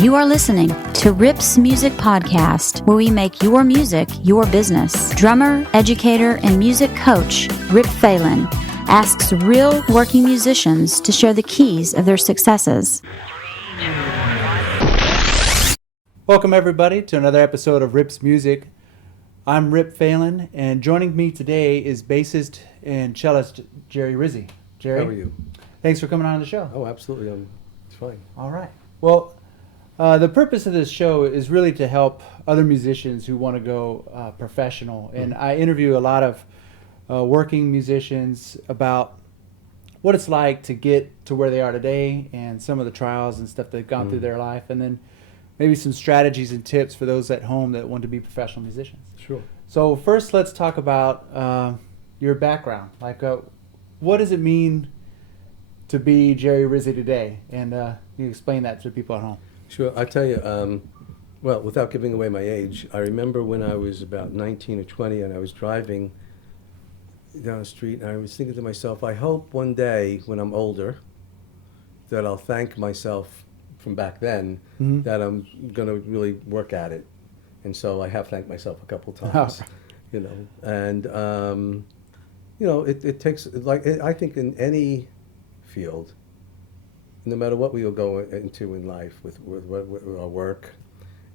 You are listening to Rip's Music Podcast, where we make your music your business. Drummer, educator, and music coach Rip Phelan asks real working musicians to share the keys of their successes. Welcome everybody to another episode of Rip's Music. I'm Rip Phelan, and joining me today is bassist and cellist Jerry Rizzi. Jerry, how are you? Thanks for coming on the show. Oh, absolutely. It's fine. All right. Well, the purpose of this show is really to help other musicians who want to go professional. And I interview a lot of working musicians about what it's like to get to where they are today and some of the trials and stuff they've gone through their life, and then maybe some strategies and tips for those at home that want to be professional musicians. Sure. So first, let's talk about your background. Like, what does it mean to be Jerry Rizzi today? And you explain that to people at home. Sure. I'll tell you, well, without giving away my age, I remember when I was about 19 or 20 and I was driving down the street and I was thinking to myself, I hope one day when I'm older that I'll thank myself from back then that I'm going to really work at it. And so I have thanked myself a couple times, you know. And, you know, it takes, like, I think in any field, no matter what we will go into in life with our work,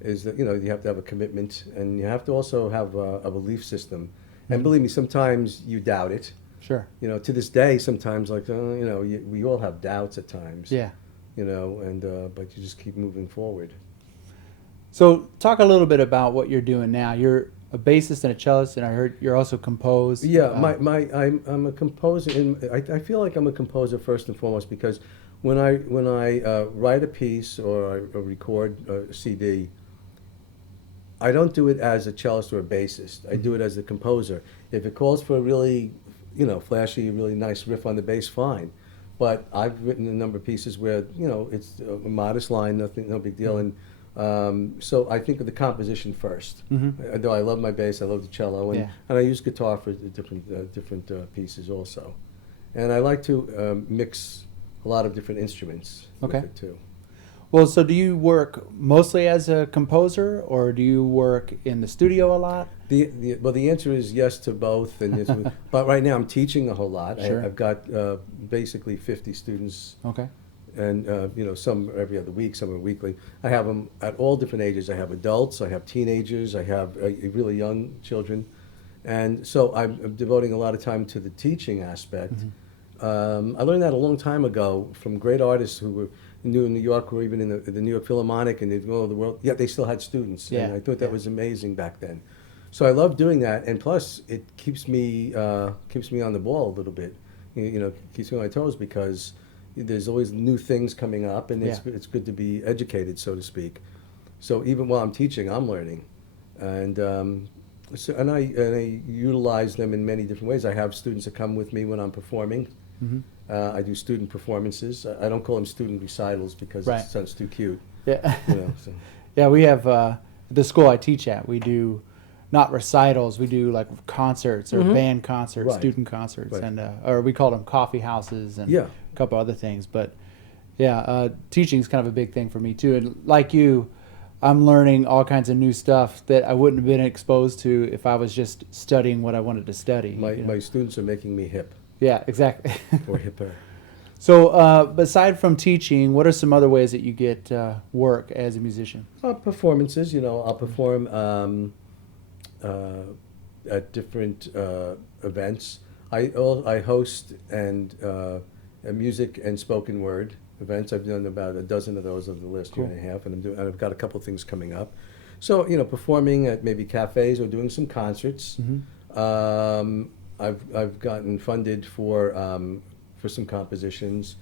is that, you know, you have to have a commitment and you have to also have a belief system. And believe me, sometimes you doubt it. Sure. You know, to this day, sometimes, like, you know, we all have doubts at times. Yeah. You know, and but you just keep moving forward. So talk a little bit about what you're doing now. You're a bassist and a cellist, and I heard you're also composed. Yeah, I'm a composer. I feel like I'm a composer first and foremost because when I write a piece or I record a CD, I don't do it as a cellist or a bassist. I do it as a composer. If it calls for a really, you know, flashy, really nice riff on the bass, fine. But I've written a number of pieces where, you know, it's a modest line, no big deal. And so I think of the composition first. Though I love my bass, I love the cello, and I use guitar for the different pieces also. And I like to mix a lot of different instruments with it too. Well, so do you work mostly as a composer, or do you work in the studio a lot? Well, the answer is yes to both. And but right now I'm teaching a whole lot. Sure. I've got basically 50 students. Okay. And you know, some every other week, some are weekly. I have them at all different ages. I have adults, I have teenagers, I have really young children. And so I'm devoting a lot of time to the teaching aspect. I learned that a long time ago from great artists who were new in New York or even in the New York Philharmonic, and they'd go all over the world, yet they still had students. Yeah. And I thought that was amazing back then. So I love doing that, and plus it keeps me on the ball a little bit. You know, keeps me on my toes because there's always new things coming up, and it's good to be educated, so to speak. So even while I'm teaching, I'm learning, and and I utilize them in many different ways. I have students that come with me when I'm performing. I do student performances. I don't call them student recitals because it sounds too cute. Yeah. You know, so. Yeah, we have the school I teach at. We do not recitals. We do like concerts or band concerts, student concerts, and or we call them coffee houses and a couple other things. But yeah, teaching is kind of a big thing for me too. And like you, I'm learning all kinds of new stuff that I wouldn't have been exposed to if I was just studying what I wanted to study. My students are making me hip. Yeah, exactly. Or hipper. So, aside from teaching, what are some other ways that you get work as a musician? Performances, you know, I'll perform at different events. I host and music and spoken word events. I've done about a dozen of those over the last year and a half, and I've got a couple things coming up. So, you know, performing at maybe cafes or doing some concerts. I've gotten funded for some compositions,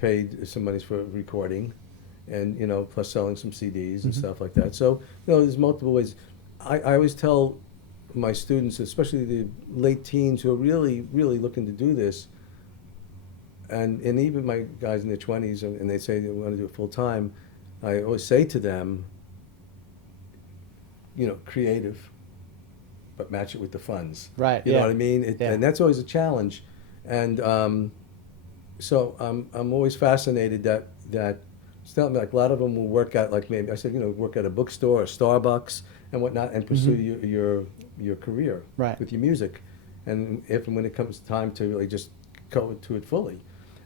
paid some money for recording, and, you know, plus selling some CDs and stuff like that. So, you know, there's multiple ways. I always tell my students, especially the late teens who are really, really looking to do this, and even my guys in their 20s, and they say they want to do it full time, I always say to them, you know, creative, but match it with the funds. Right. You know what I mean? And that's always a challenge. And so I'm always fascinated that like a lot of them will work at, like maybe I said, work at a bookstore or Starbucks and whatnot, and pursue your career with your music, and if and when it comes time to really just go to it fully.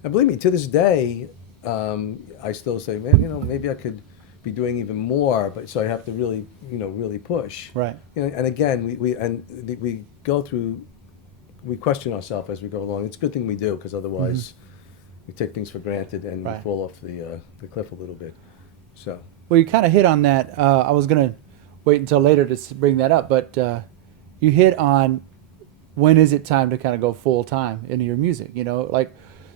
And believe me, to this day, I still say, man, maybe I could be doing even more, but so I have to really, really push. Right. And again, we go through, we question ourselves as we go along. It's a good thing we do, because otherwise we take things for granted and we fall off the cliff a little bit. So. Well, you kind of hit on that. I was going to wait until later to bring that up, but you hit on when is it time to kind of go full time into your music,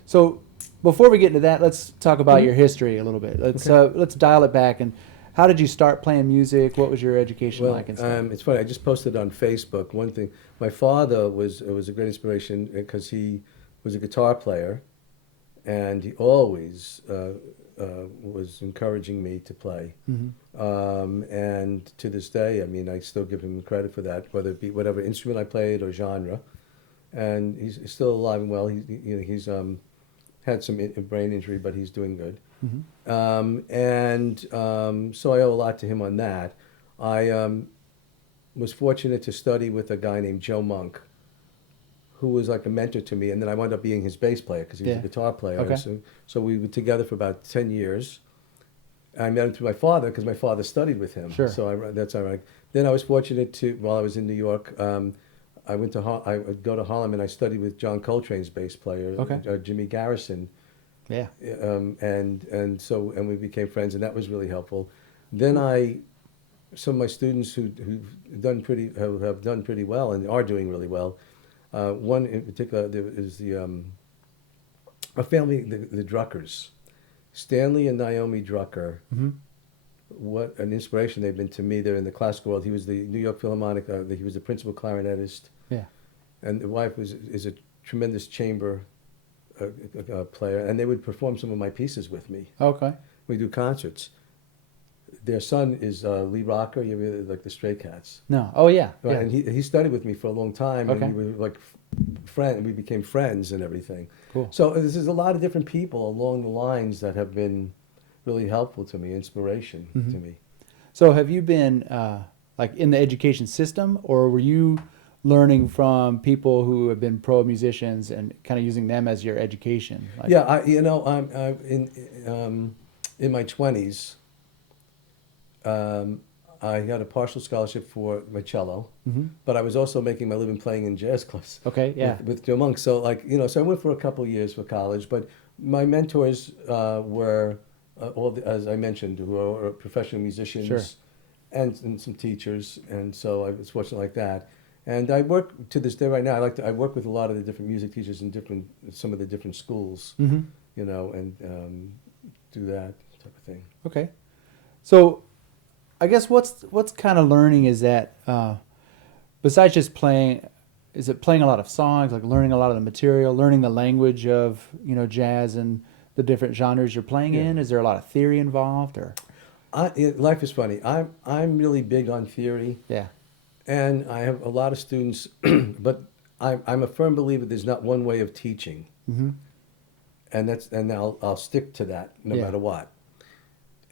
so before we get into that, let's talk about your history a little bit. Let's dial it back. And how did you start playing music? What was your education like and stuff? It's funny. I just posted on Facebook one thing. My father was a great inspiration because he was a guitar player, and he always was encouraging me to play. And to this day, I still give him credit for that, whether it be whatever instrument I played or genre. And he's still alive and well. He's had some brain injury, but he's doing good. So I owe a lot to him on that. I was fortunate to study with a guy named Joe Monk, who was like a mentor to me, and then I wound up being his bass player because he was a guitar player. Okay. So we were together for about 10 years. I met him through my father because my father studied with him. Sure. So that's ironic. Then I was fortunate to, while I was in New York, I would go to Harlem and I studied with John Coltrane's bass player, Jimmy Garrison. Yeah. And we became friends, and that was really helpful. Then some of my students who have done pretty well and are doing really well. One in particular is a family, the Druckers, Stanley and Naomi Drucker. What an inspiration they've been to me. They're in the classical world. He was the New York Philharmonic. He was the principal clarinetist. Yeah. And the wife is a tremendous chamber player, and they would perform some of my pieces with me. Okay. We do concerts. Their son is Lee Rocker. You really like the Stray Cats? No. Oh yeah. Right. And he studied with me for a long time, and we were like friends. We became friends and everything. Cool. So there's a lot of different people along the lines that have been really helpful to me, inspiration to me. So have you been like in the education system, or were you learning from people who have been pro musicians and kind of using them as your education? Like, I'm in my 20s. I got a partial scholarship for my cello, but I was also making my living playing in jazz clubs. Okay, yeah. With Joe Monk. So so I went for a couple of years for college, but my mentors were as I mentioned, who are professional musicians and some teachers, and so I was fortunate like that. And I work to this day right now. I work with a lot of the different music teachers in some of the different schools, and do that type of thing. Okay, so I guess what's kind of learning is that besides just playing, is it playing a lot of songs, like learning a lot of the material, learning the language of jazz and the different genres you're playing in? Is there a lot of theory involved, or? Life is funny. I'm really big on theory. Yeah. And I have a lot of students, but I'm a firm believer there's not one way of teaching. And I'll stick to that no matter what.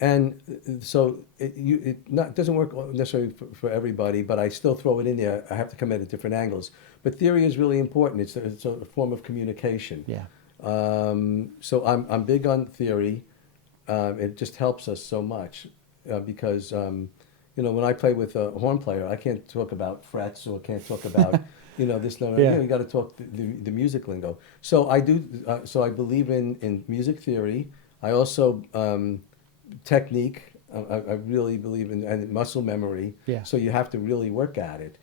And so it doesn't work necessarily for everybody, but I still throw it in there. I have to come at it different angles. But theory is really important. It's a form of communication. Yeah. So I'm big on theory. It just helps us so much because when I play with a horn player, I can't talk about frets or can't talk about this. You got to talk the music lingo. So I do. So I believe in music theory. I also technique. I really believe in and muscle memory. Yeah. So you have to really work at it.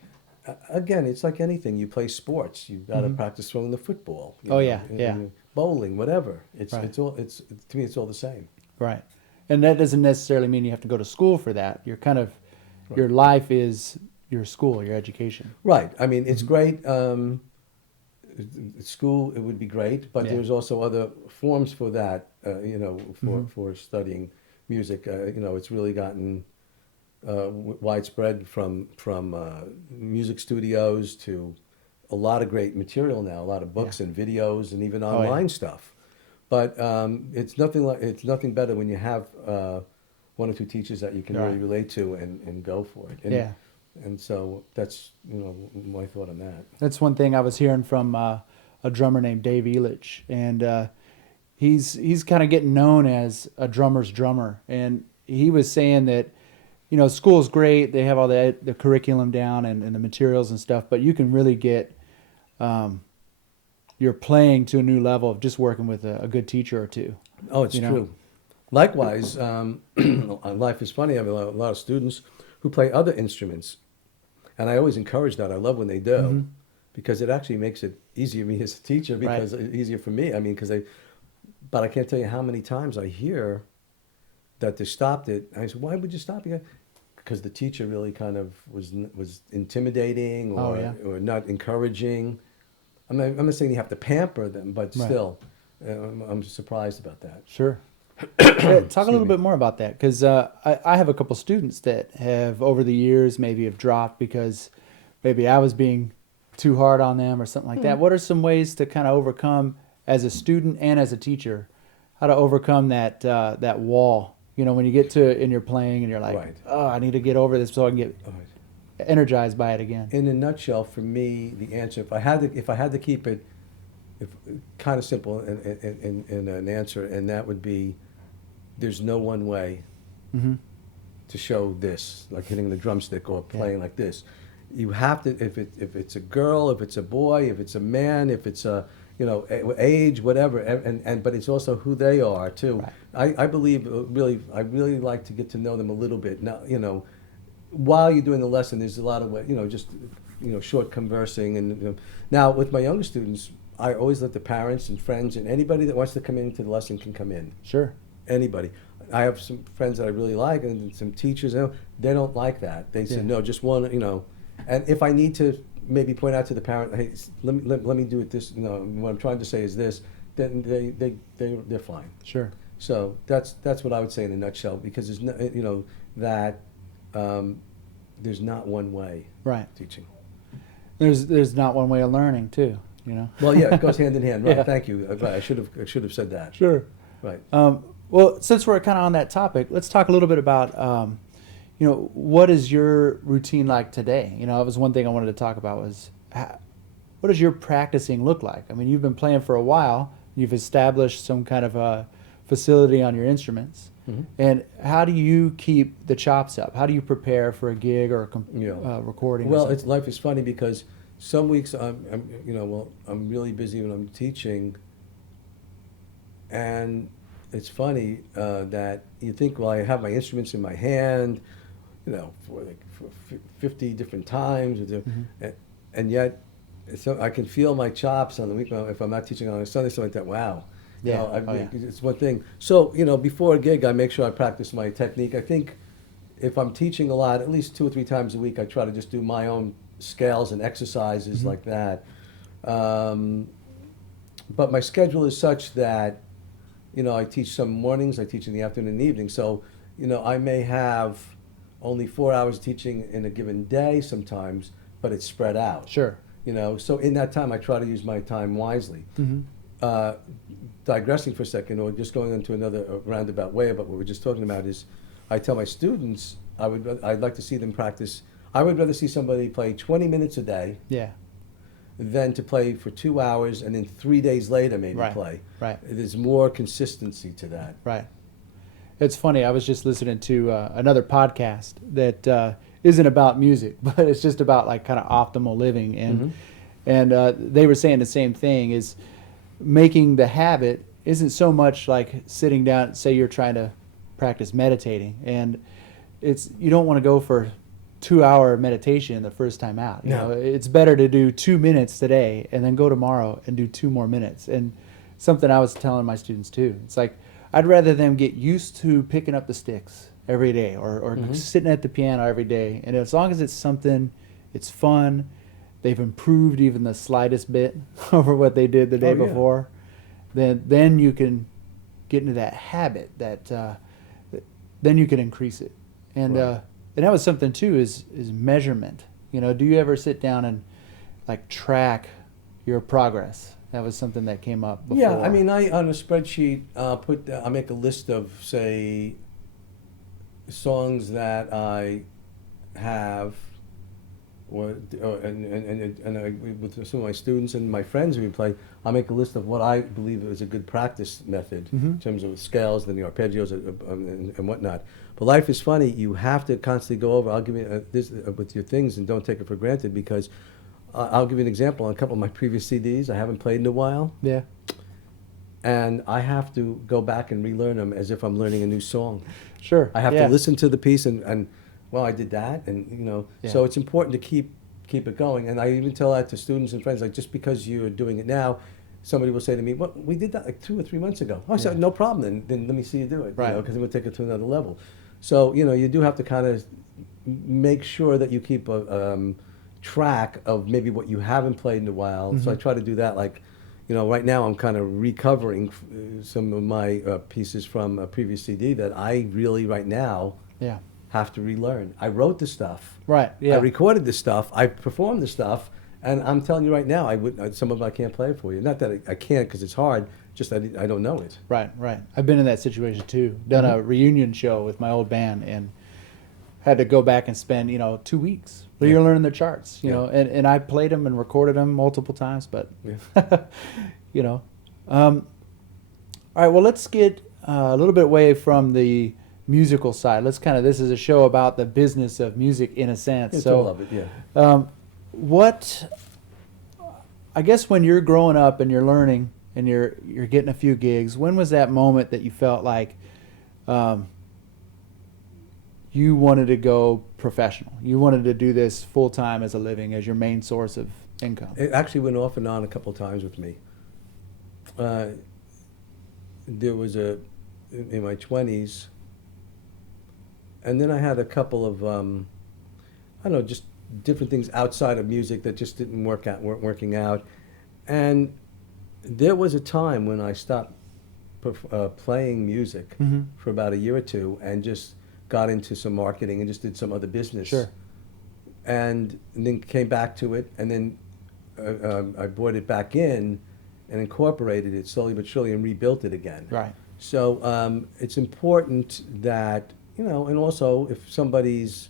Again, it's like anything. You play sports. You've got to practice throwing the football. Bowling, whatever. It's all. To me, it's all the same. Right. And that doesn't necessarily mean you have to go to school for that. You're kind of, your life is your school, your education. Right. I mean, it's great. School, it would be great, but there's also other forms for that. For studying music. It's really gotten widespread from music studios to a lot of great material now, a lot of books and videos and even online stuff. But it's nothing better when you have one or two teachers that you can really relate to and go for it. And, and so that's my thought on that. That's one thing I was hearing from a drummer named Dave Elitch, and he's kind of getting known as a drummer's drummer. And he was saying that, school's great, they have all the curriculum down and the materials and stuff, but you can really get your playing to a new level of just working with a good teacher or two. Oh, it's true. Likewise, on Life is Funny, I have a lot of students who play other instruments. And I always encourage that. I love when they do, because it actually makes it easier for me as a teacher, because it's easier for me. I mean, but I can't tell you how many times I hear that they stopped it. I said, why would you stop it? Because the teacher really kind of was intimidating or not encouraging. I'm not saying you have to pamper them, but still, I'm surprised about that. Sure. Talk a little bit more about that, because I have a couple students that have over the years maybe have dropped because maybe I was being too hard on them or something like that. What are some ways to kind of overcome, as a student and as a teacher, how to overcome that wall? When you get to it in your playing and you're like, oh, I need to get over this so I can get energized by it again. In a nutshell, for me, the answer, if I had to keep it kind of simple in an answer, and that would be, there's no one way to show this, like hitting the drumstick or playing like this. You have to, if it's a girl, if it's a boy, if it's a man, if it's a age, whatever, but it's also who they are too. Right. I believe I really like to get to know them a little bit. Now, while you're doing the lesson, there's a lot of just short conversing, and now with my younger students, I always let the parents and friends and anybody that wants to come into the lesson can come in. Sure. Anybody. I have some friends that I really like, and some teachers, they don't like that. They say, no, just one, and if I need to maybe point out to the parent, hey, let me do it this, what I'm trying to say is this, then they're fine. Sure. So that's what I would say in a nutshell, because there's no, there's not one way teaching. There's not one way of learning too, Well, yeah, it goes hand in hand. Right. Thank you. Right. I should have said that. Sure. Right. Well, since we're kind of on that topic, let's talk a little bit about, what is your routine like today? That was one thing I wanted to talk about was, what does your practicing look like? I mean, you've been playing for a while. You've established some kind of a facility on your instruments. And how do you keep the chops up? How do you prepare for a gig or a recording? Well, Life is funny, because some weeks I'm really busy when I'm teaching, and it's funny that you think, well, I have my instruments in my hand, for 50 different times, and yet I can feel my chops on the week if I'm not teaching on a Sunday, something like that. Wow. It's one thing. So, before a gig, I make sure I practice my technique. I think if I'm teaching a lot, at least 2 or 3 times a week, I try to just do my own scales and exercises like that. But my schedule is such that, I teach some mornings, I teach in the afternoon and evening. So, I may have only 4 hours teaching in a given day sometimes, but it's spread out. Sure. So in that time, I try to use my time wisely. Digressing for a second, or just going into another roundabout way about what we're just talking about, is I tell my students I'd like to see them practice. I would rather see somebody play 20 minutes a day than to play for 2 hours and then 3 days later maybe play. Right. There's more consistency to that. Right. It's funny, I was just listening to another podcast that isn't about music, but it's just about like kind of optimal living, and they were saying the same thing, is making the habit isn't so much like sitting down, say you're trying to practice meditating, and you don't want to go for 2-hour meditation the first time out. It's better to do 2 minutes today and then go tomorrow and do 2 more minutes. And something I was telling my students too, it's like I'd rather them get used to picking up the sticks every day or sitting at the piano every day, and as long as it's something, it's fun, they've improved even the slightest bit over what they did the day before, then you can get into that habit that then you can increase it. And and that was something too, is measurement. Do you ever sit down and like track your progress That was something that came up before. Yeah, I mean, on a spreadsheet, I make a list of, say, songs that I have, and I, with some of my students and my friends who we play, I'll make a list of what I believe is a good practice method in terms of scales and the arpeggios and whatnot. But life is funny. You have to constantly go over. I'll give you this with your things, and don't take it for granted, because I'll give you an example. On a couple of my previous CDs, I haven't played in a while. Yeah. And I have to go back and relearn them as if I'm learning a new song. Sure. I have to listen to the piece and well, I did that, and so it's important to keep it going. And I even tell that to students and friends, like, just because you're doing it now, somebody will say to me, "Well, we did that like 2 or 3 months ago." I said, "No problem. Then let me see you do it." Right. Because it would take it to another level. So you do have to kind of make sure that you keep a track of maybe what you haven't played in a while. So I try to do that. Like, right now I'm kind of recovering some of my pieces from a previous CD that I really right now have to relearn. I wrote the stuff. Right. Yeah. I recorded the stuff. I performed the stuff. And I'm telling you right now, some of them I can't play it for you. Not that I can't, because it's hard. Just that I don't know it. Right. Right. I've been in that situation too. Done a reunion show with my old band and had to go back and spend 2 weeks. You're learning the charts, and I played them and recorded them multiple times, but all right. Well, let's get a little bit away from the musical side. This is a show about the business of music in a sense. It's so all of it, yeah. I guess when you're growing up and you're learning and you're getting a few gigs, when was that moment that you felt like you wanted to go professional? You wanted to do this full time as a living, as your main source of income? It actually went off and on a couple of times with me. There was in my 20s, and then I had a couple of, I don't know, just different things outside of music that just weren't working out. And there was a time when I stopped playing music for about a year or two and just got into some marketing and just did some other business. Sure. And then came back to it, and then I brought it back in and incorporated it slowly but surely and rebuilt it again. Right. So it's important that, and also if somebody's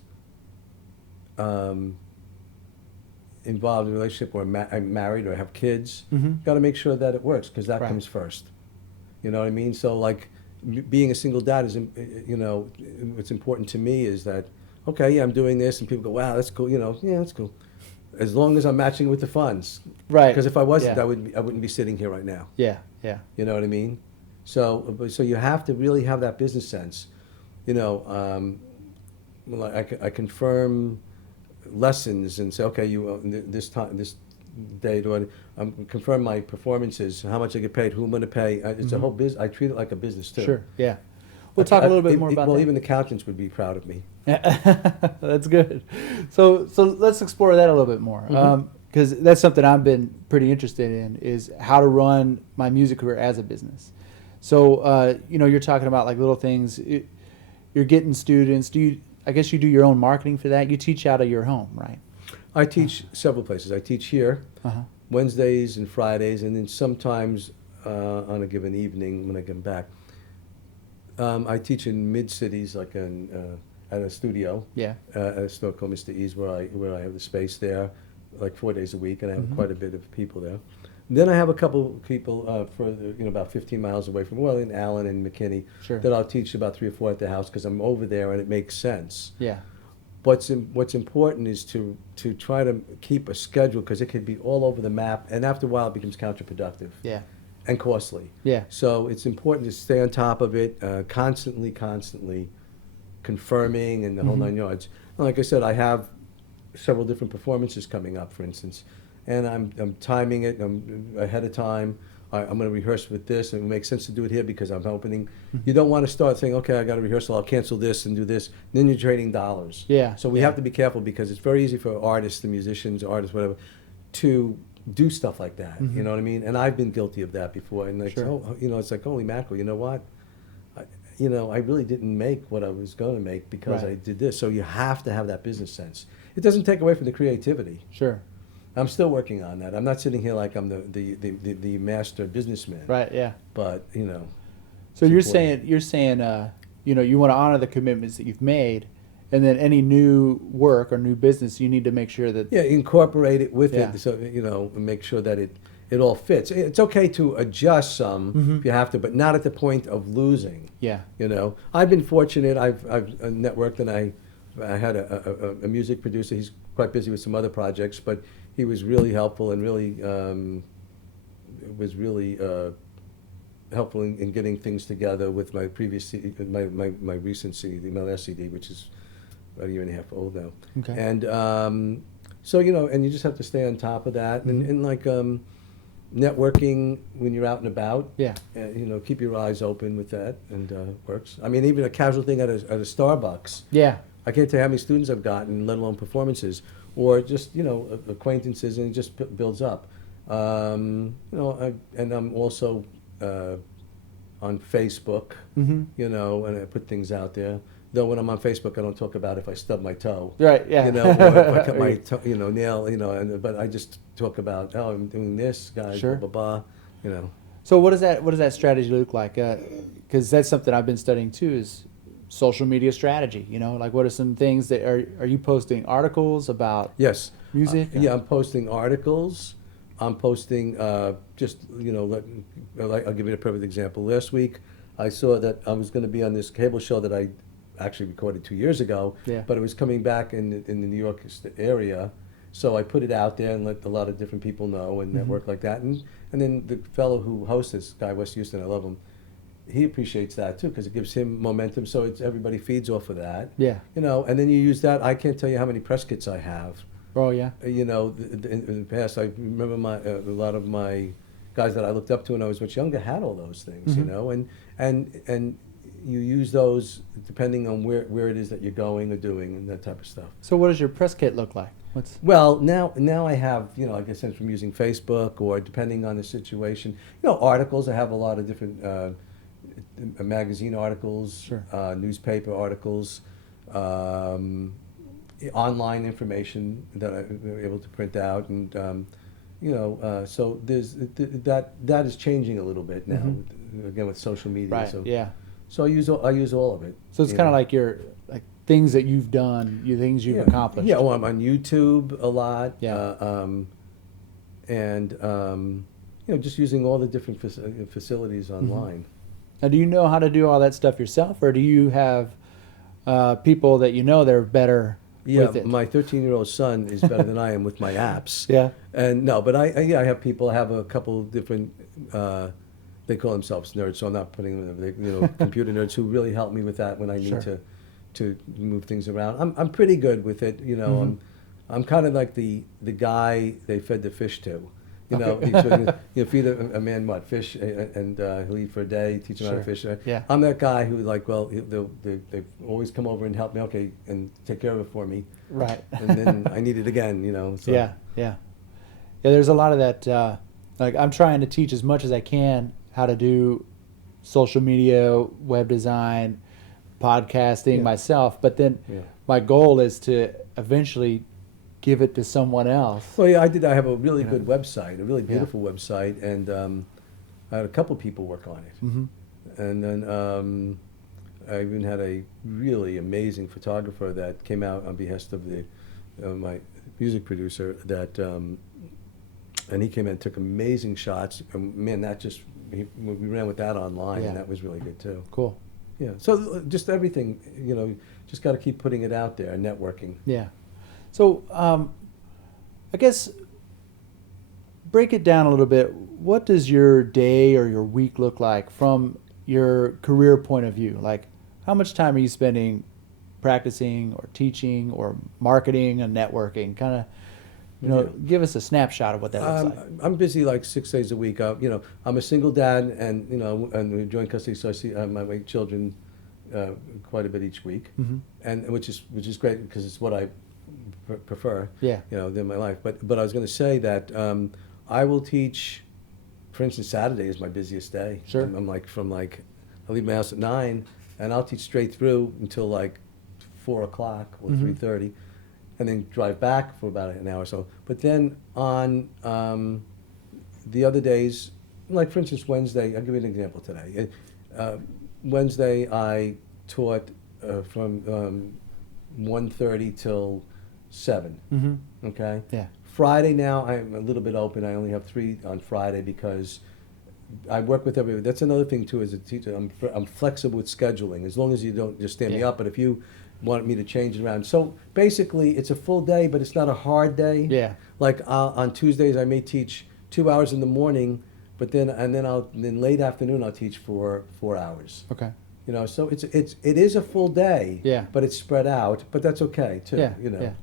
involved in a relationship or married or have kids, got to make sure that it works, because that comes first. You know what I mean? So like being a single dad is, what's important to me is that, okay, yeah, I'm doing this, and people go, wow, that's cool, yeah, that's cool. As long as I'm matching with the funds. Right. Because if I wasn't, I wouldn't be sitting here right now. Yeah, yeah. You know what I mean? So you have to really have that business sense. I confirm lessons and say, okay, this day confirm my performances, how much I get paid, who I'm going to pay. It's a whole business. I treat it like a business too. Sure. Yeah. We'll talk a little bit more about that. Well, even accountants would be proud of me. That's good. So let's explore that a little bit more, because that's something I've been pretty interested in, is how to run my music career as a business. So you're talking about like little things. You're getting students. I guess you do your own marketing for that. You teach out of your home, right? I teach several places. I teach here Wednesdays and Fridays, and then sometimes on a given evening when I come back. I teach in mid-cities, like at a studio, at a store called Mr. E's, where I have the space there, like 4 days a week, and I have quite a bit of people there. And then I have a couple people further, about 15 miles away from, in Allen and McKinney, that I'll teach about 3 or 4 at the house, because I'm over there and it makes sense. Yeah. What's important is to try to keep a schedule, because it could be all over the map, and after a while it becomes counterproductive. Yeah. And costly. Yeah. So it's important to stay on top of it, constantly confirming, and the whole 9 yards. And like I said, I have several different performances coming up, for instance, and I'm timing it. I'm ahead of time. I'm going to rehearse with this, and it makes sense to do it here because I'm opening. You don't want to start saying, okay, I got a rehearsal, I'll cancel this and do this. Then you're trading dollars. Yeah. So we have to be careful, because it's very easy for artists, the musicians, artists, whatever, to do stuff like that. You know what I mean? And I've been guilty of that before. And it's like, holy mackerel, you know what? I really didn't make what I was going to make because I did this. So you have to have that business sense. It doesn't take away from the creativity. Sure. I'm still working on that. I'm not sitting here like I'm the master businessman. Right. Yeah. But So you're saying you want to honor the commitments that you've made, and then any new work or new business, you need to make sure that incorporate it with it. So make sure that it all fits. It's okay to adjust some if you have to, but not at the point of losing. Yeah. I've been fortunate. I've networked, and I had a music producer. He's quite busy with some other projects, but he was really helpful and really helpful in getting things together with my previous CD, my recent CD, my last CD, which is about a year and a half old now. Okay. And so and you just have to stay on top of that, and like networking when you're out and about. Yeah. Keep your eyes open with that, and works. I mean, even a casual thing at a Starbucks. Yeah. I can't tell you how many students I've gotten, let alone performances, or just acquaintances, and it just builds up. And I'm also on Facebook, and I put things out there. Though when I'm on Facebook, I don't talk about if I stub my toe, right? Yeah, or if I cut my toe, nail, but I just talk about I'm doing this, guys, sure. blah blah blah, So what does that strategy look like? Because that's something I've been studying too, is social media strategy. Like what are some things that are you posting articles about? Yes, music. I'm posting articles. I'm posting I'll give you a perfect example. Last week, I saw that I was going to be on this cable show that I actually recorded 2 years ago, but it was coming back in the New York area, so I put it out there and let a lot of different people know and network like that, and then the fellow who hosts this guy, Wes Houston, I love him, he appreciates that too, because it gives him momentum, so everybody feeds off of that. Yeah. And then you use that. I can't tell you how many press kits I have. Oh yeah. In the past, I remember a lot of my guys that I looked up to when I was much younger had all those things, and you use those depending on where it is that you're going or doing and that type of stuff. So what does your press kit look like? Well, now I have, like I said, from using Facebook, or depending on the situation, articles. I have a lot of different magazine articles, sure. Newspaper articles, online information that I'm able to print out, and so there's that is changing a little bit now, again with social media. Right. So yeah. So I use all of it. So it's kind of like your things that you've done, things you've accomplished. Yeah. Well, I'm on YouTube a lot. Yeah. And just using all the different facilities online. Now, do you know how to do all that stuff yourself, or do you have people that that are better with it? My 13-year-old son is better than I am with my apps. Yeah. And no, but I have people. I have a couple different. They call themselves nerds, so I'm not putting them. Computer nerds who really help me with that when I need to move things around. I'm pretty good with it. I'm kind of like the guy they fed the fish to. You feed a man fish, and he'll eat for a day, teach him how to fish. Yeah. I'm that guy who they always come over and help me, and take care of it for me. Right. And then I need it again, So. Yeah. There's a lot of that. I'm trying to teach as much as I can how to do social media, web design, podcasting myself, but then my goal is to eventually give it to someone else. Well, yeah, I have a really good website, a really beautiful website, and I had a couple people work on it. And then I even had a really amazing photographer that came out on behest of my music producer and he came in and took amazing shots, and man, we ran with that online, and that was really good too. Cool. Yeah. So just everything, just got to keep putting it out there and networking. Yeah. So I guess break it down a little bit. What does your day or your week look like from your career point of view? Like, how much time are you spending practicing or teaching or marketing and networking? Kind of, give us a snapshot of what that looks like. I'm busy like 6 days a week. I'm a single dad, and and we joint custody, so I see my children quite a bit each week, and which is great because it's what I prefer. Yeah. Than my life. But I was going to say that I will teach. For instance, Saturday is my busiest day. Sure. I'm I leave my house at 9, and I'll teach straight through until like 4 o'clock or 3:30. and then drive back for about an hour or so. But then on the other days, like for instance Wednesday, I'll give you an example today. Wednesday I taught from 1:30 till 7. Mm-hmm. Okay? Yeah. Friday now I'm a little bit open. I only have 3 on Friday because I work with everybody. That's another thing too as a teacher. I'm flexible with scheduling as long as you don't just stand me up. But if you want me to change it around. So basically it's a full day, but it's not a hard day. Yeah. Like on Tuesdays I may teach 2 hours in the morning, but then late afternoon I'll teach for 4 hours. Okay. You know, so it is a full day. Yeah. But it's spread out. But that's okay too. Yeah. You know. Yeah.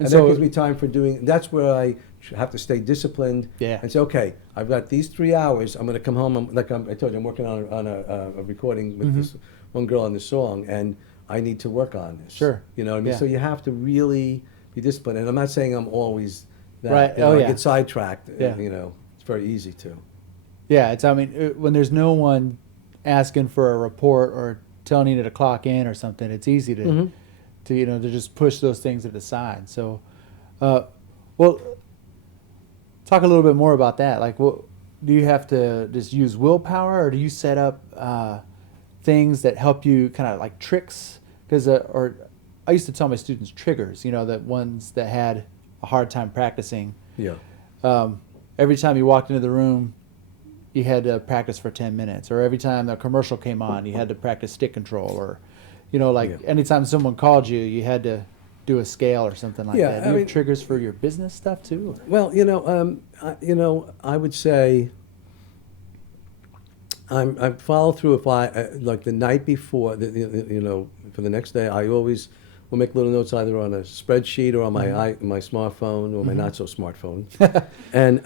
And so that gives me time for doing. That's where I have to stay disciplined. Yeah. And say, okay, I've got these 3 hours. I'm going to come home. I told you, I'm working on a recording with this one girl on this song, and I need to work on this. Sure. You know what I mean? Yeah. So you have to really be disciplined. And I'm not saying I'm always that. Right. You know, Oh, I yeah. get sidetracked. Yeah. You know, it's very easy to. Yeah. It's. I mean, when there's no one asking for a report or telling you to clock in or something, it's easy to to just push those things to the side. So, well, talk a little bit more about that. Like, what do you have to just use willpower, or do you set up things that help you, kind of like tricks? Because or I used to tell my students triggers. You know, that ones that had a hard time practicing. Yeah. Every time you walked into the room, you had to practice for 10 minutes, or every time the commercial came on, you had to practice stick control, or, anytime someone called you, you had to do a scale or something like that. Do you have triggers for your business stuff too? Or? Well, I would say I follow through if like the night before, for the next day, I always will make little notes either on a spreadsheet or on my smartphone or my not so smartphone, and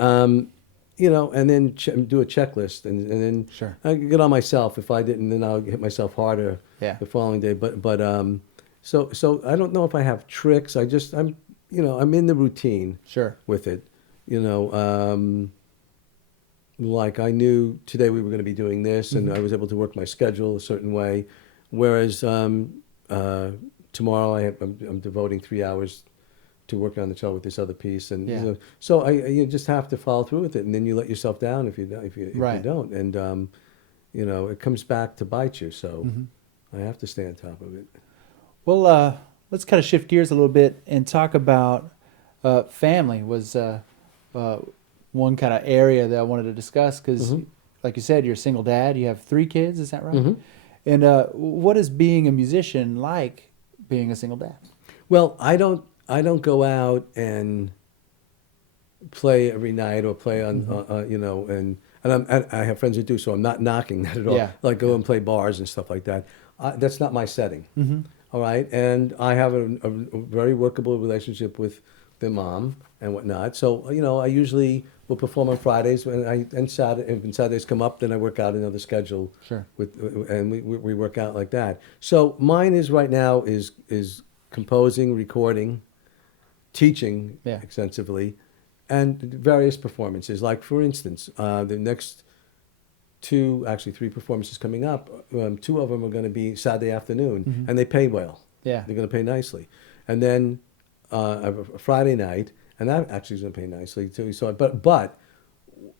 and then do a checklist, and then Sure. I get on myself. If I didn't, then I'll hit myself harder the following day. But so I don't know if I have tricks. I'm in the routine. Sure. With it, like I knew today we were going to be doing this, and I was able to work my schedule a certain way, whereas tomorrow I'm devoting 3 hours to work on the cello with this other piece, and so you just have to follow through with it, and then you let yourself down if you don't, and it comes back to bite you. So I have to stay on top of it. Well, let's kind of shift gears a little bit and talk about family. Was one kind of area that I wanted to discuss because, like you said, you're a single dad. You have 3 kids. Is that right? And what is being a musician like? Being a single dad. Well, I don't go out and play every night or play on, and I have friends who do, so I'm not knocking that at all. Yeah. Like go and play bars and stuff like that. That's not my setting. All right. And I have a very workable relationship with the mom and whatnot. So, I usually will perform on Fridays and Saturday, and when Saturdays come up, then I work out another schedule. Sure. And we work out like that. So mine is right now is composing, recording, teaching extensively, and various performances. Like for instance, the next 3 performances coming up. 2 of them are going to be Saturday afternoon, and they pay well. Yeah, they're going to pay nicely. And then a Friday night, and that actually is going to pay nicely too. So, but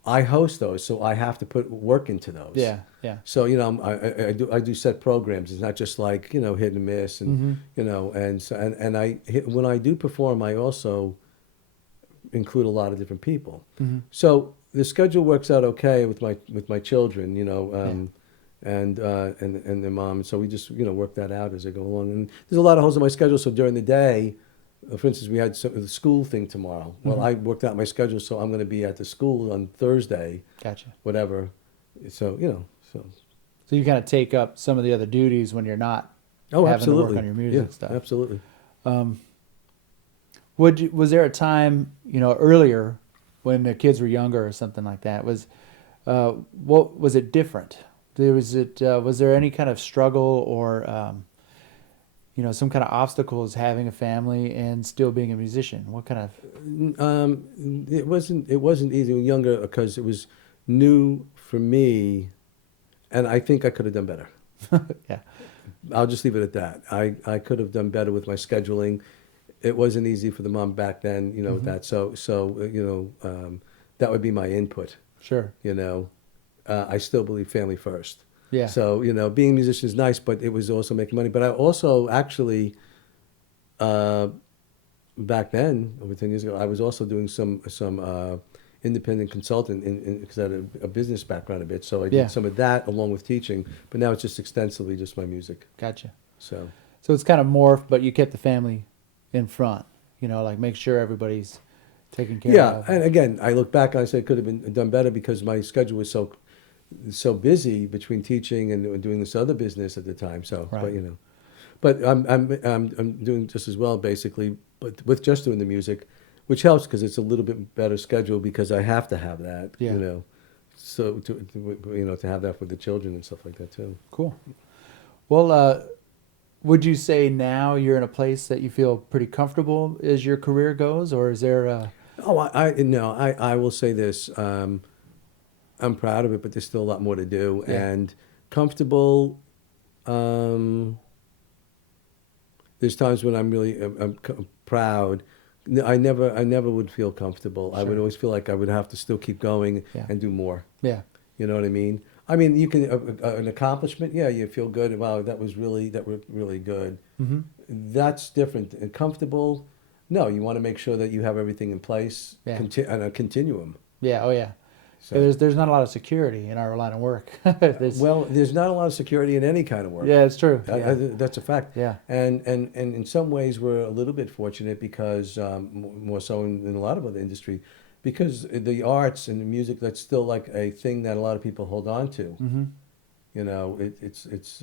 I host those, so I have to put work into those. Yeah. So I do set programs. It's not just like hit and miss, and and when I do perform, I also include a lot of different people. So the schedule works out okay with my children, and their mom. So we just work that out as I go along. And there's a lot of holes in my schedule. So during the day, for instance, we had the school thing tomorrow. Well, I worked out my schedule, so I'm going to be at the school on Thursday. Gotcha. Whatever. So So you kind of take up some of the other duties when you're not having to work on your music stuff. Absolutely. Was there a time earlier when the kids were younger or something like that? Was it different? Was there any kind of struggle or some kind of obstacles having a family and still being a musician? What kind of? It wasn't easy when younger because it was new for me, and I think I could have done better. Yeah. I'll just leave it at that. I could have done better with my scheduling. it wasn't easy for the mom back then, Mm-hmm. that. So that would be my input. Sure. I still believe family first. Yeah. So, being a musician is nice, but it was also making money. But I also actually, back then, over 10 years ago, I was also doing some independent consultant because I had a business background a bit. So I did some of that along with teaching. But now it's just extensively just my music. Gotcha. So it's kind of morphed, but you kept the family in front. Like make sure everybody's taken care of. Yeah, and again, I look back and I say it could have been done better because my schedule was so busy between teaching and doing this other business at the time. So, Right. but I'm doing just as well basically, but with just doing the music, which helps because it's a little bit better schedule because I have to have that. Yeah. So to have that for the children and stuff like that too. Cool. Well, would you say now you're in a place that you feel pretty comfortable as your career goes, or is there? Oh, I will say this. I'm proud of it, but there's still a lot more to do. Yeah. And comfortable. There's times when I'm really proud. I never would feel comfortable. Sure. I would always feel like I would have to still keep going and do more. Yeah. You know what I mean? I mean, you can an accomplishment. Yeah, you feel good. Wow, that was really good. Mm-hmm. That's different. And comfortable. No, you want to make sure that you have everything in place. Yeah. And a continuum. Yeah. Oh yeah. So. Yeah, there's not a lot of security in our line of work. There's not a lot of security in any kind of work. Yeah, it's true. That's a fact. Yeah. And in some ways we're a little bit fortunate because more so in a lot of other industry, because the arts and the music, that's still like a thing that a lot of people hold on to. Mm-hmm. It's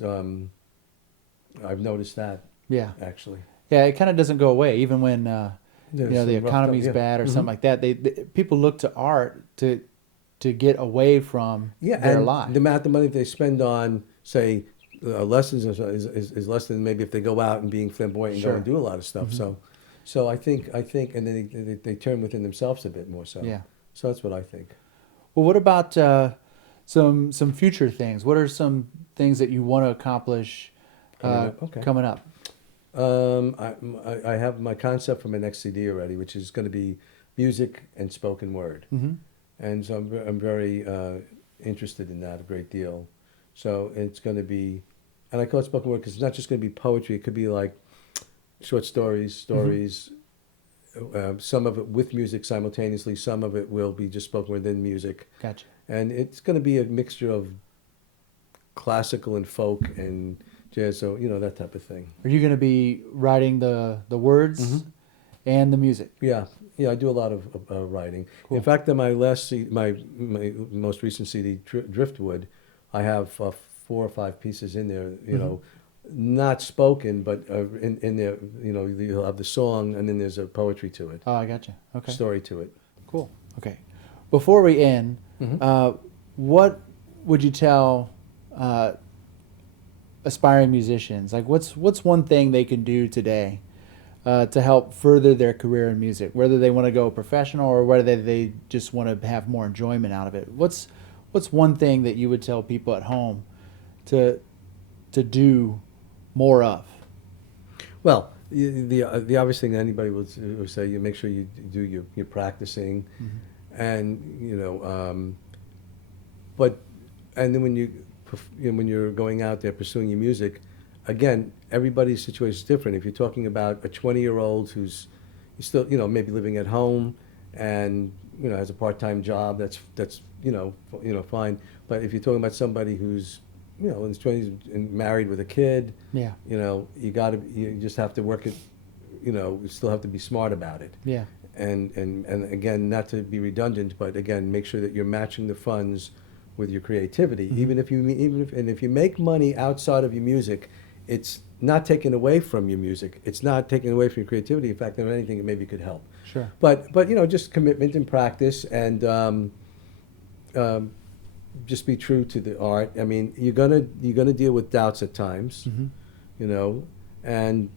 I've noticed that. Yeah. Actually. Yeah, it kind of doesn't go away even when the economy's bad or something like that. They people look to art to get away from their and life. the amount of money they spend on, say, lessons is less than maybe if they go out and being flamboyant and Sure. go and do a lot of stuff. Mm-hmm. So I think, and then they turn within themselves a bit more. So Yeah. So that's what I think. Well, what about some future things? What are some things that you want to accomplish coming up? I have my concept for my next CD already, which is going to be music and spoken word. Mm-hmm. And so I'm very interested in that a great deal. So it's going to be, and I call it spoken word because it's not just going to be poetry. It could be like short stories, some of it with music simultaneously. Some of it will be just spoken word, then music. Gotcha. And it's going to be a mixture of classical and folk and jazz, so that type of thing. Are you going to be writing the words and the music? Yeah, I do a lot of writing. Cool. In fact, on my last CD, my most recent CD, Driftwood, I have 4 or 5 pieces in there. Not spoken, but in there, you'll have the song, and then there's a poetry to it. Oh, I gotcha. Okay. Story to it. Cool. Okay. Before we end, what would you tell aspiring musicians? Like, what's one thing they can do today to help further their career in music, whether they want to go professional or whether they just want to have more enjoyment out of it? What's one thing that you would tell people at home to do more of? Well, the obvious thing anybody would say, you make sure you do your practicing, and but then when you're going out there pursuing your music, again, everybody's situation is different. If you're talking about a 20-year-old who's still maybe living at home and has a part-time job, that's fine. But if you're talking about somebody who's in his 20s and married with a kid, you just have to work it. You still have to be smart about it. Yeah. And again, not to be redundant, but again, make sure that you're matching the funds with your creativity. Even if you make money outside of your music, it's not taken away from your music. It's not taken away from your creativity. In fact, if anything, it maybe could help. Sure. But just commitment and practice, and just be true to the art. I mean, you're gonna deal with doubts at times, and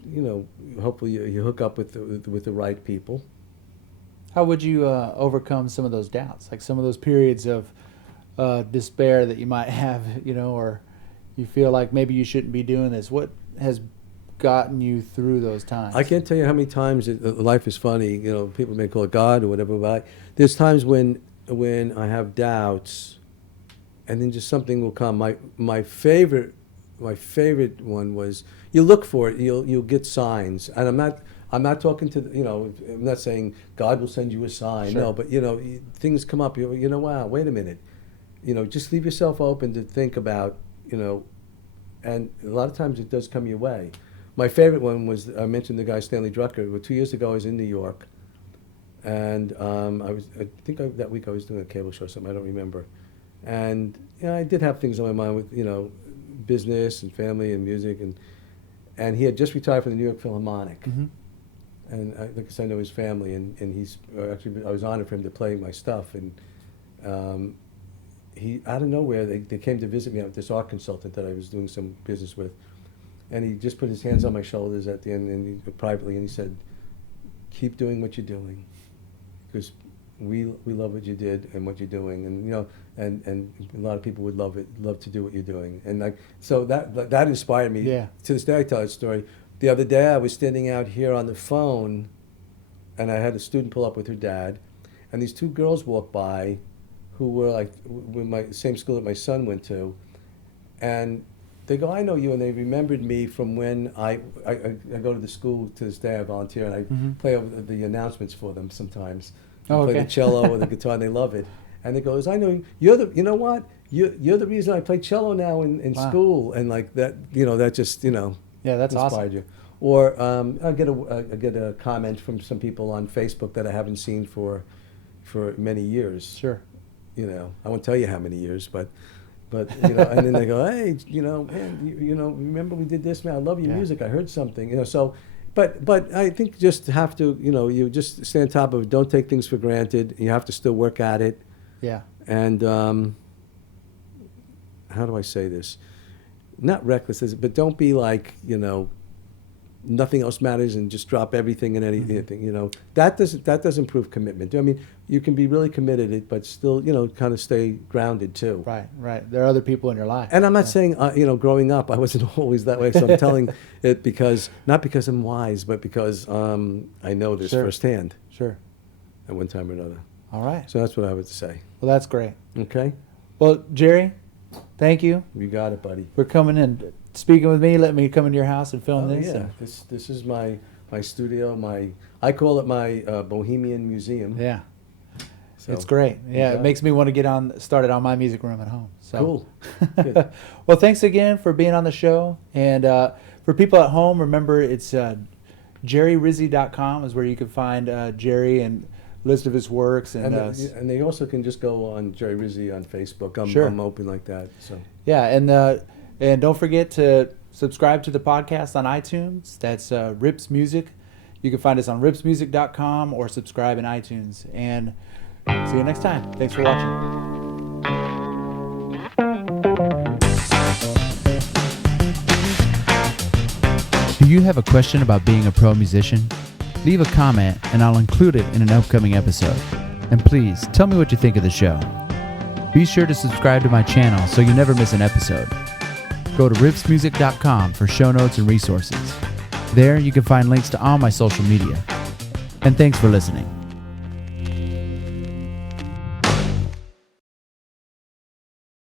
hopefully you hook up with the right people. How would you overcome some of those doubts, like some of those periods of despair that you might have, or you feel like maybe you shouldn't be doing this? What has gotten you through those times? I can't tell you how many times life is funny. You know, people may call it God or whatever, but there's times when I have doubts, and then just something will come. My favorite one was, you look for it, you'll get signs, and I'm not talking to, you know, I'm not saying God will send you a sign. Sure. No, but you know, things come up. You know, wow, wait a minute. You know, just leave yourself open to think about, you know, and a lot of times it does come your way. My favorite one was, I mentioned the guy Stanley Drucker. Well, 2 years ago I was in New York, and that week I was doing a cable show or something, I don't remember. And you know, I did have things on my mind with, you know, business and family and music, and he had just retired from the New York Philharmonic. Mm-hmm. And like I said, I know his family, and he's actually, I was honored for him to play my stuff, and he, out of nowhere, they came to visit me with this art consultant that I was doing some business with, and he just put his hands on my shoulders at the end, and privately, and he said, keep doing what you're doing, because we love what you did and what you're doing, and you know, and a lot of people would love to do what you're doing, and like, so that inspired me. Yeah. To this day I tell that story. The other day I was standing out here on the phone, and I had a student pull up with her dad, and these two girls walked by who were like with my same school that my son went to, and they go, I know you, and they remembered me from when I go to the school to this day. I volunteer, and I play over the announcements for them sometimes. Play the cello or the guitar, and they love it. And they goes, I know you know what, you're the reason I play cello now in school, and like that, you know, that just, you know. Yeah, that's inspired awesome. You. Or I get a comment from some people on Facebook that I haven't seen for many years. Sure. You know, I won't tell you how many years, but you know, and then they go, hey, you know, man, you know, remember we did this, man? I love your music. I heard something, you know. So, but I think just have to, you know, you just stay on top of it. Don't take things for granted. You have to still work at it. Yeah. And how do I say this? Not reckless, but don't be like, you know, nothing else matters and just drop everything and anything. You know, that doesn't prove commitment. I mean, you can be really committed, but still, you know, kind of stay grounded too. Right, right. There are other people in your life. And I'm not saying, you know, growing up, I wasn't always that way. So I'm telling it not because I'm wise, but because I know this firsthand. Sure. At one time or another. All right. So that's what I would say. Well, that's great. Okay. Well, Jerry, thank you. You got it, buddy. For coming in, speaking with me, letting me come into your house and film this. Yeah, this is my studio. I call it my Bohemian Museum. Yeah. So it's great. Yeah, it makes me want to get started on my music room at home. So. Cool. Good. Well, thanks again for being on the show. And for people at home, remember it's jerryrizzi.com is where you can find Jerry and list of his works, and they also can just go on Jerry Rizzi on Facebook. I'm open like that. So yeah, and don't forget to subscribe to the podcast on iTunes. That's Rips Music. You can find us on ripsmusic.com or subscribe in iTunes. And see you next time. Thanks for watching. Do you have a question about being a pro musician? Leave a comment and I'll include it in an upcoming episode. And please, tell me what you think of the show. Be sure to subscribe to my channel so you never miss an episode. Go to ripsmusic.com for show notes and resources. There you can find links to all my social media. And thanks for listening.